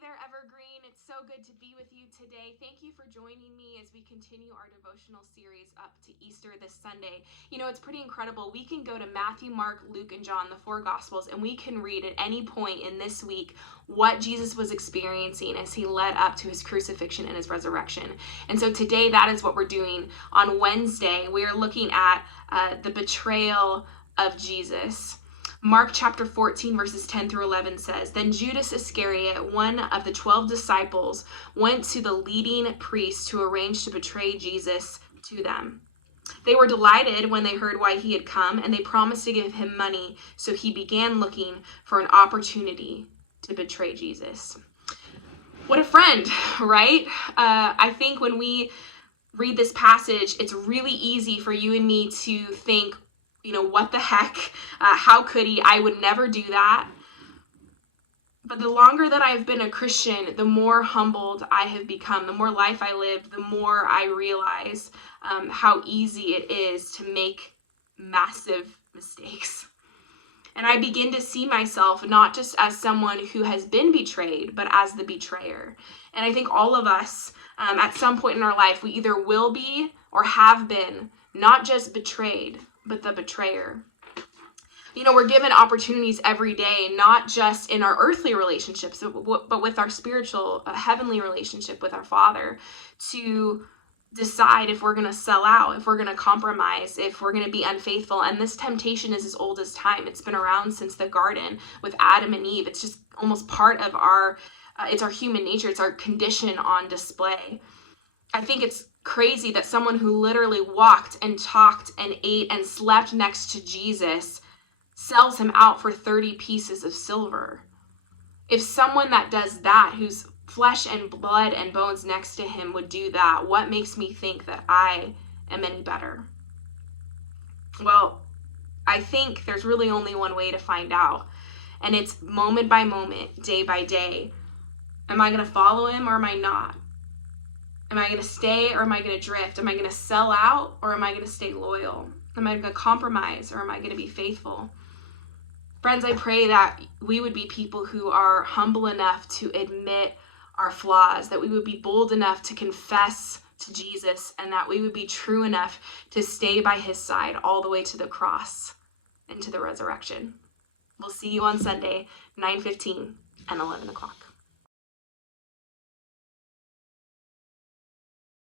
there, Evergreen. It's so good to be with you today. Thank you for joining me as we continue our devotional series up to Easter this Sunday. You know, it's pretty incredible. We can go to Matthew, Mark, Luke, and John, the four Gospels, and we can read at any point in this week what Jesus was experiencing as he led up to his crucifixion and his resurrection. And so today, that is what we're doing. On Wednesday, we are looking at the betrayal of Jesus. Mark chapter 14, verses 10 through 11 says, "Then Judas Iscariot, one of the 12 disciples, went to the leading priests to arrange to betray Jesus to them. They were delighted when they heard why he had come, and they promised to give him money, so he began looking for an opportunity to betray Jesus." What a friend, right? I think when we read this passage, it's really easy for you and me to think, what the heck? How could he? I would never do that. But the longer that I've been a Christian, the more humbled I have become. The more life I live, the more I realize how easy it is to make massive mistakes. And I begin to see myself not just as someone who has been betrayed, but as the betrayer. And I think all of us, at some point in our life, we either will be or have been not just betrayed, but the betrayer. We're given opportunities every day, not just in our earthly relationships, but with our spiritual, heavenly relationship with our Father, to decide if we're going to sell out, if we're going to compromise, if we're going to be unfaithful. And this temptation is as old as time. It's been around since the garden with Adam and Eve. It's just almost part of it's our human nature. It's our condition on display. I think it's crazy that someone who literally walked and talked and ate and slept next to Jesus sells him out for 30 pieces of silver. If someone that does that, who's flesh and blood and bones next to him, would do that, what makes me think that I am any better? Well, I think there's really only one way to find out, and it's moment by moment, day by day. Am I going to follow him or am I not? Am I going to stay or am I going to drift? Am I going to sell out or am I going to stay loyal? Am I going to compromise or am I going to be faithful? Friends, I pray that we would be people who are humble enough to admit our flaws, that we would be bold enough to confess to Jesus, and that we would be true enough to stay by his side all the way to the cross and to the resurrection. We'll see you on Sunday, 9:15 and 11 o'clock.